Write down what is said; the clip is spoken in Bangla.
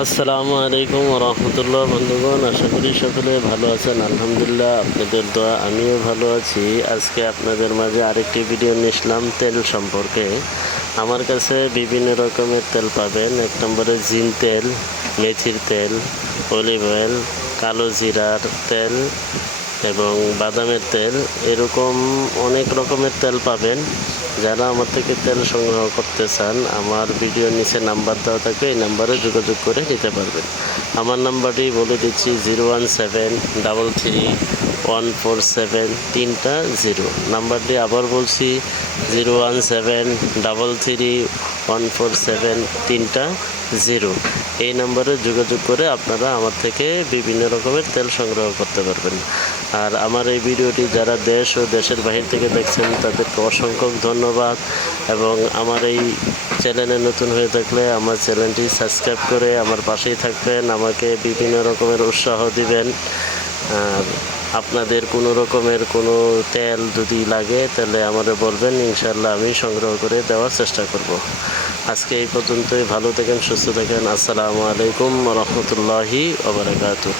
আসসালামু আলাইকুম রহমতুল্লাহ বন্ধুগণ, আশা করি সকলে ভালো আছেন। আলহামদুলিল্লাহ, আপনাদের দোয়া, আমিও ভালো আছি। আজকে আপনাদের মাঝে আরেকটি ভিডিও নিয়েছিলাম তেল সম্পর্কে। আমার কাছে বিভিন্ন রকমের তেল পাবেন। এক নম্বরে জিন তেল, মেথির তেল অলিভ অয়েল কালো জিরার তেল এবং বাদামের তেল, এরকম অনেক রকমের তেল পাবেন। যারা আমার থেকে তেল সংগ্রহ করতে চান, আমার ভিডিওর নিচে নাম্বার দেওয়া থাকবে, এই নাম্বারে যোগাযোগ করে নিতে পারবেন। আমার নাম্বারটি বলে দিচ্ছি zero one seven double three one four seven তিনটা জিরো। নাম্বারটি আবার বলছি zero one seven double three one four seven তিনটা জিরো। এই নাম্বারে যোগাযোগ করে আপনারা আমার থেকে বিভিন্ন রকমের তেল সংগ্রহ করতে পারবেন। আর আমার এই ভিডিওটি যারা দেশ ও দেশের বাহির থেকে দেখছেন, তাদেরকে অসংখ্য ধন্যবাদ। এবং আমার এই চ্যানেলে নতুন হয়ে থাকলে আমার চ্যানেলটি সাবস্ক্রাইব করে আমার পাশেই থাকবেন, আমাকে বিভিন্ন রকমের উৎসাহ দিবেন। আর আপনাদের কোনো রকমের কোনো তেল যদি লাগে, তাহলে আমাদের বলবেন ইনশাল্লাহ আমি সংগ্রহ করে দেওয়ার চেষ্টা করব। আজকে এই পর্যন্তই, ভালো থাকেন, সুস্থ থাকেন, আসসালামু আলাইকুম রহমতুল্লাহি ওবরাকাতুহ